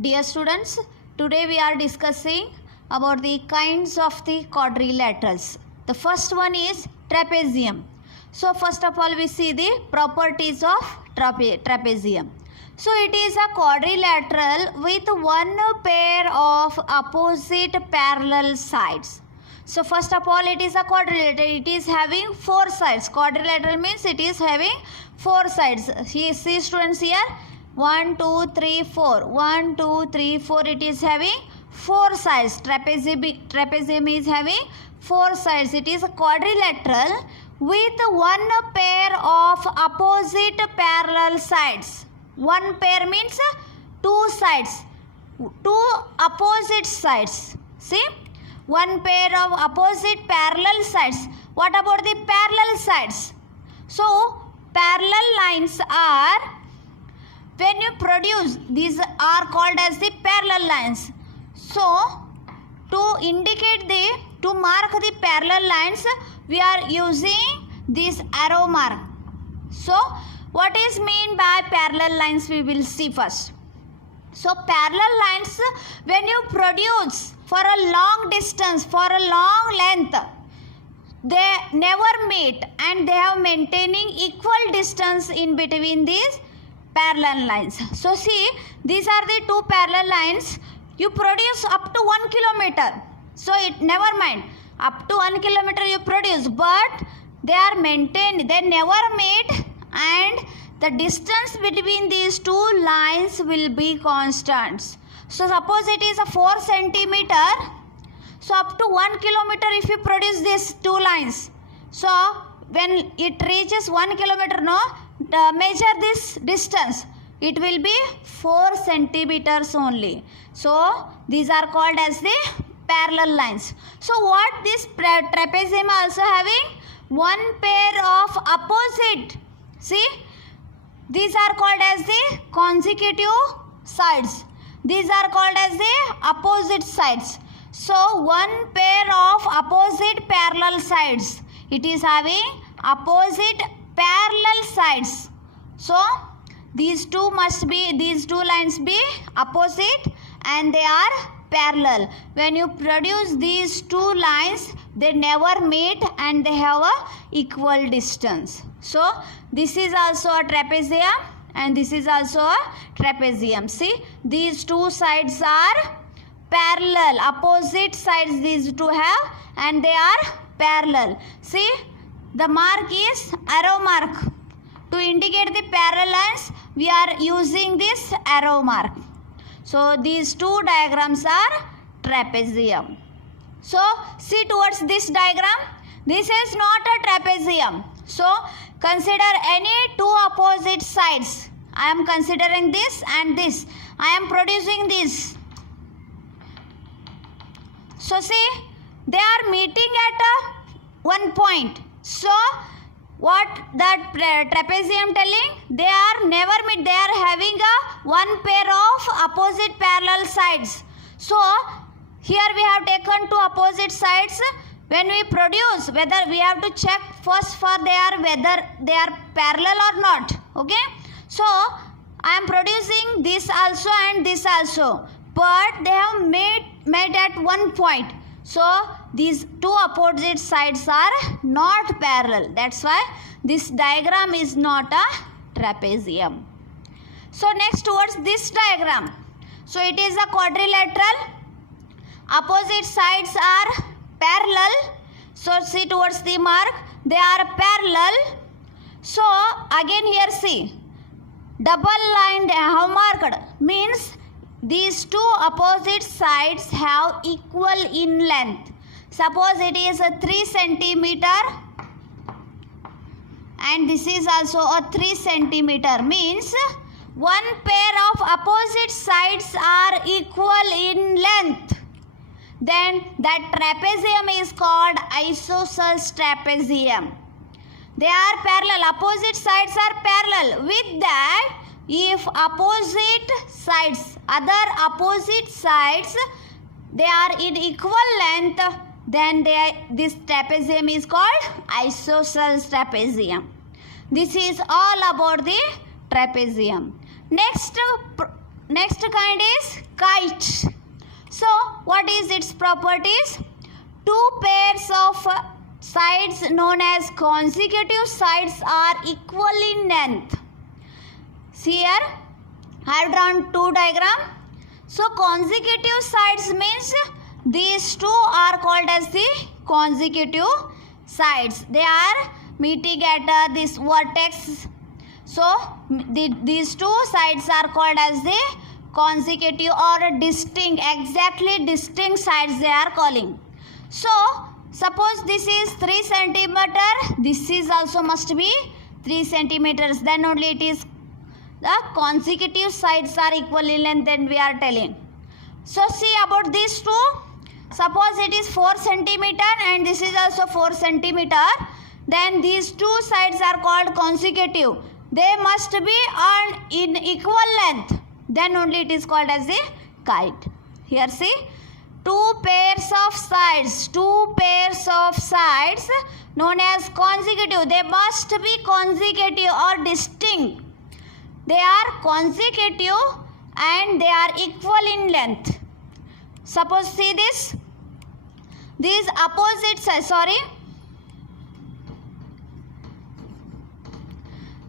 Dear students, today we are discussing about the kinds of the quadrilaterals. The first one is trapezium. So first of all we see the properties of trapezium. So it is a quadrilateral with one pair of opposite parallel sides. So first of all it is a quadrilateral. It is having four sides. Quadrilateral means it is having four sides. See students here. 1, 2, 3, 4. 1, 2, 3, 4. It is having four sides. Trapezium is having four sides. It is a quadrilateral with one pair of opposite parallel sides. One pair means two sides. Two opposite sides. See? One pair of opposite parallel sides. What about the parallel sides? So, parallel lines are, when you produce, these are called as the parallel lines. So, to indicate to mark the parallel lines, we are using this arrow mark. So, what is mean by parallel lines we will see first. So, parallel lines, when you produce for a long distance, for a long length, they never meet and they have maintaining equal distance in between these parallel lines. So see, these are the two parallel lines. You produce up to 1 kilometer. So it never mind, up to 1 kilometer you produce, but they are maintained, they never meet, and the distance between these two lines will be constant. So suppose it is a 4 centimeter. So up to 1 kilometer if you produce these two lines. So when it reaches 1 kilometer, measure this distance. It will be 4 centimeters only. So these are called as the parallel lines. So what this trapezium also having? One pair of opposite. See? These are called as the consecutive sides. These are called as the opposite sides. So one pair of opposite parallel sides. It is having opposite parallel sides. So these two lines be opposite and they are parallel. When you produce these two lines, they never meet and they have a equal distance. So this is also a trapezium and this is also a trapezium. See, these two sides are parallel, opposite sides these two have, and they are parallel. See, the mark is arrow mark. To indicate the parallel lines, we are using this arrow mark. So these two diagrams are trapezium. So see towards this diagram. This is not a trapezium. So consider any two opposite sides. I am considering this and this. I am producing this. So see, they are meeting at one point. So what that trapezium telling? They are never meet. They are having a one pair of opposite parallel sides. So here we have taken two opposite sides. When we produce, whether we have to check first for whether they are parallel or not. Okay. So I am producing this also and this also, but they have met at one point. So these two opposite sides are not parallel. That's why this diagram is not a trapezium. So next towards this diagram. So it is a quadrilateral. Opposite sides are parallel. So see towards the mark. They are parallel. So again here see. Double line they have marked. Means these two opposite sides have equal in length. Suppose it is a 3 centimeter and this is also a 3 centimeter. Means one pair of opposite sides are equal in length. Then that trapezium is called isosceles trapezium. They are parallel. Opposite sides are parallel. With that, if opposite sides, other opposite sides, they are in equal length, then this trapezium is called isosceles trapezium. This is all about the trapezium. Next Next kind is kite. So what is its properties? Two pairs of sides known as consecutive sides are equal in length. See here, I have drawn two diagram. So consecutive sides means these two are called as the consecutive sides. They are meeting at this vertex. So these two sides are called as the consecutive or distinct, exactly distinct sides they are calling. So suppose this is 3 centimeter, this is also must be 3 centimeters, then only it is the consecutive sides are equal in length, then we are telling. So see about these two, suppose it is 4 centimeter and this is also 4 centimeter, then these two sides are called consecutive. They must be on in equal length, then only it is called as a kite. Here see, two pairs of sides known as consecutive. They must be consecutive or distinct. They are consecutive and they are equal in length. Suppose see this, these opposite sides,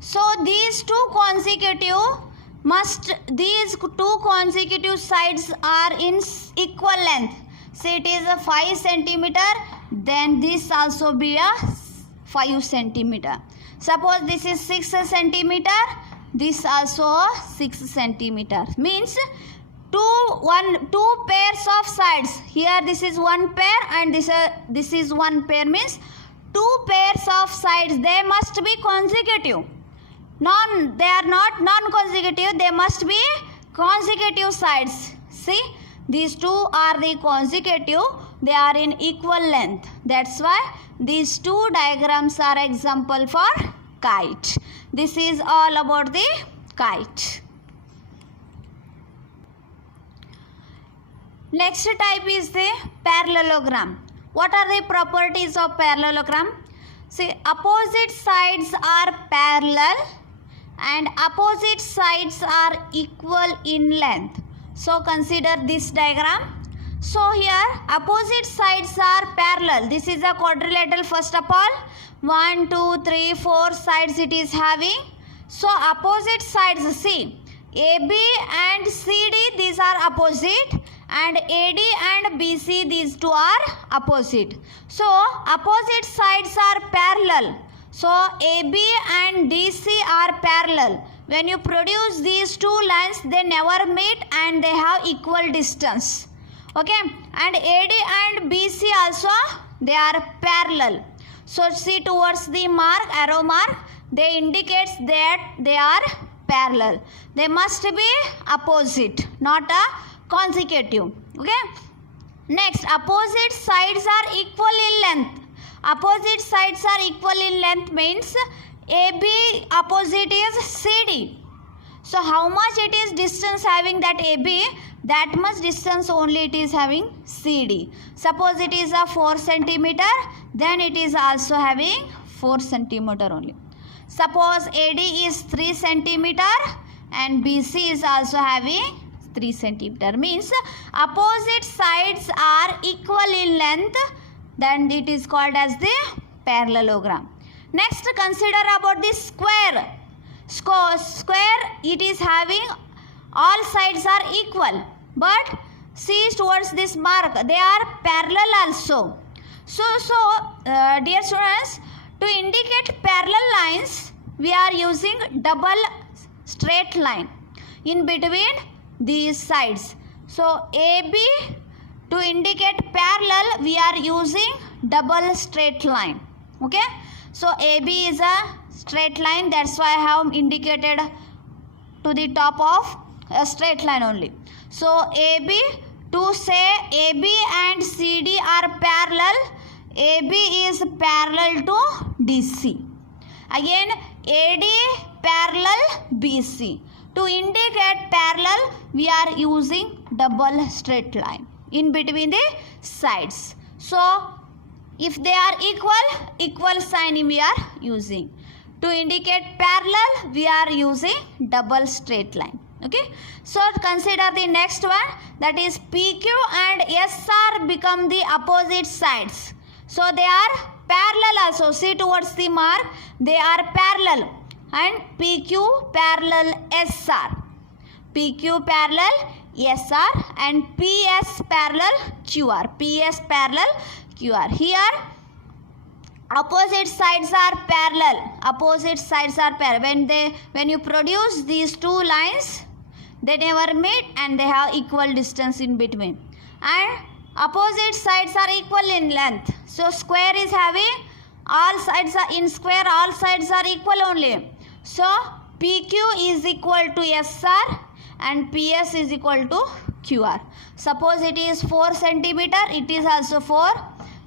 so these two consecutive sides are in equal length. Say it is a 5 centimeter, then this also be a 5 centimeter. Suppose this is 6 centimeter, this also 6 centimeter. Means two pairs of sides. Here this is one pair and this is one pair, means two pairs of sides. They must be consecutive. They are not non-consecutive. They must be consecutive sides. See, these two are the consecutive. They are in equal length. That's why these two diagrams are example for kite. This is all about the kite. Next type is the parallelogram. What are the properties of parallelogram? See, opposite sides are parallel and opposite sides are equal in length. So consider this diagram. So here opposite sides are parallel. This is a quadrilateral first of all. 1, 2, 3, 4 sides it is having. So opposite sides, see, AB and CD, these are opposite, and AD and BC, these two are opposite. So opposite sides are parallel. So AB and DC are parallel. When you produce these two lines, they never meet and they have equal distance. Okay, and AD and BC also, they are parallel. So see towards the mark, arrow mark, they indicates that they are parallel. They must be opposite, not a consecutive. Okay. Next, opposite sides are equal in length. Opposite sides are equal in length means AB opposite is CD. So how much it is distance having that AB, that much distance only it is having CD. Suppose it is a 4 centimeter, then it is also having 4 centimeter only. Suppose AD is 3 centimeter and BC is also having 3 centimeter. Means opposite sides are equal in length, then it is called as the parallelogram. Next, consider about this square. Square, it is having all sides are equal, but see towards this mark, they are parallel also. So dear students, to indicate parallel lines, we are using double straight line in between these sides. So AB, to indicate parallel, we are using double straight line. Okay. So AB is a straight line. That's why I have indicated to the top of a straight line only. So AB, to say AB and CD are parallel, AB is parallel to DC. Again, AD parallel BC. To indicate parallel, we are using double straight line in between the sides. So if they are equal sign we are using. To indicate parallel, we are using double straight line. Okay, so consider the next one, that is PQ and SR become the opposite sides. So they are parallel also. See towards the mark, they are parallel, and PQ parallel SR, PQ parallel SR, and PS parallel QR, PS parallel QR. Here opposite sides are parallel, opposite sides are parallel. When you produce these two lines, they never meet and they have equal distance in between, and opposite sides are equal in length. So square is having all sides are in square, all sides are equal only. So PQ is equal to SR and PS is equal to QR. Suppose it is 4 centimeter, it is also 4.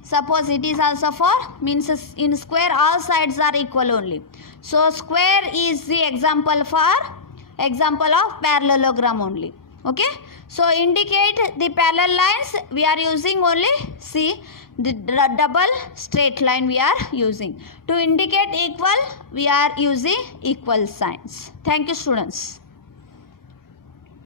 Suppose it is also 4, means in square all sides are equal only. So square is the example of parallelogram only. Okay, so indicate the parallel lines, we are using only, see the double straight line we are using. To indicate equal, we are using equal signs. Thank you, students.